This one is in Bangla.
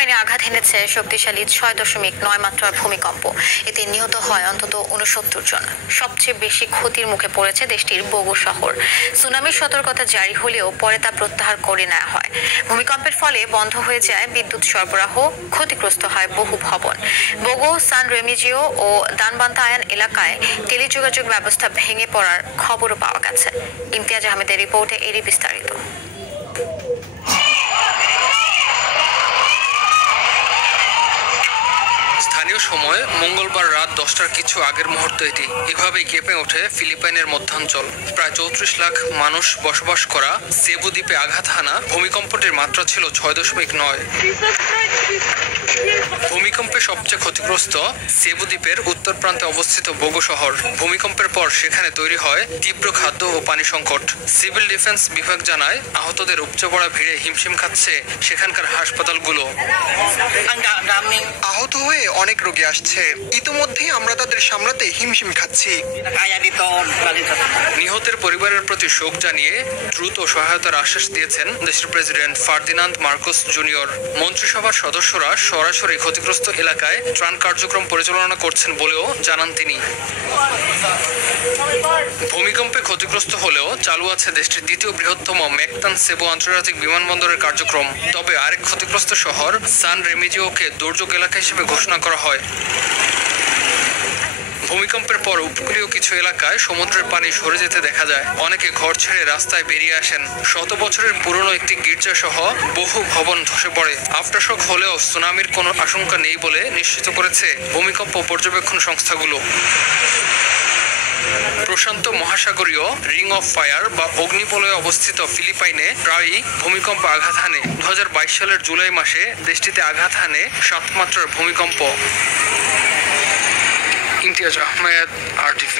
ফিলিপাইনে আঘাত এনেছে শক্তিশালী 6.9 মাত্রার ভূমিকম্প। এতে নিহত হয় অন্তত 69 জন। সবচেয়ে বেশি ক্ষতির মুখে পড়েছে দেশটির বোগো শহর। সুনামির সতর্কতা জারি হলেও পরে তা প্রত্যাহার করে নেওয়া হয়। ভূমিকম্পের ফলে বন্ধ হয়ে যায় বিদ্যুৎ সরবরাহ, ক্ষতিগ্রস্ত হয় বহু ভবন। বোগো, সান রেমিজিও ও দানবান্তায়ান এলাকায় টেলিযোগাযোগ ব্যবস্থা ভেঙে পড়ার খবরও পাওয়া গেছে। ইমতিয়াজ আহমেদের রিপোর্টে এরই বিস্তারিত। স্থানীয় সময় মঙ্গলবার রাত 10টার কিছু আগের মুহূর্ত এটি। এভাবেই কেঁপে ওঠে ফিলিপাইনের মধ্যাঞ্চল। প্রায় 34 লাখ মানুষ বসবাস করা সেবু দ্বীপে আঘাত হানা ভূমিকম্পটির মাত্রা ছিল 6.9। ভূমিকম্পে সবচেয়ে ক্ষতিগ্রস্ত সেবু দ্বীপের উত্তর প্রান্তে অবস্থিত বোগো শহর। ভূমিকম্পের পর সেখানে তৈরি হয় তীব্র খাদ্য ও পানি সংকট। সিভিল ডিফেন্স বিভাগ জানায়, আহতদের উপচে পড়া ভিড়ে হিমশিম খাচ্ছে সেখানকার হাসপাতালগুলো। আহত হয়ে অনেক রোগী আসছে, ইতিমধ্যেই আমরা তাদের সামলাতে হিমশিম খাচ্ছি। নিহতের পরিবারের প্রতি শোক জানিয়ে দ্রুত সহায়তার আশ্বাস দিয়েছেন দেশের প্রেসিডেন্ট ফার্দিনান্দ মার্কোস জুনিয়র। মন্ত্রিসভার সদস্যরা সরাসরি ক্ষতিগ্রস্ত এলাকায় ত্রাণ কার্যক্রম পরিচালনা করছেন বলেও জানান তিনি। ভূমিকম্পে ক্ষতিগ্রস্ত হলেও চালু আছে দেশটির দ্বিতীয় বৃহত্তম ম্যাকতান সেবু আন্তর্জাতিক বিমানবন্দরের কার্যক্রম। তবে আরেক ক্ষতিগ্রস্ত শহর সান রেমিজিওকে দুর্যোগ এলাকা হিসেবে ঘোষণা করা হয়। ভূমিকম্পের পর উপকূলীয় কিছু এলাকায় সমুদ্রের পানি সরে যেতে দেখা যায়। অনেকে ঘর ছেড়ে রাস্তায় বেরিয়ে আসেন। শত বছরের পুরনো একটি গির্জা সহ বহু ভবন ধসে পড়ে। আফটারশক হলেও সুনামির কোনো আশঙ্কা নেই বলে নিশ্চিত করেছে ভূমিকম্প পর্যবেক্ষণ সংস্থাগুলো। প্রশান্ত মহাসাগরীয় রিং অফ ফায়ার বা অগ্নিবলয়ে অবস্থিত ফিলিপাইনে প্রায়ই ভূমিকম্প আঘাত হানে। 2022 সালের জুলাই মাসে দেশটিতে আঘাত হানে 7 মাত্রার ভূমিকম্প। ইমতিয়াজ আহমেদ, RTV।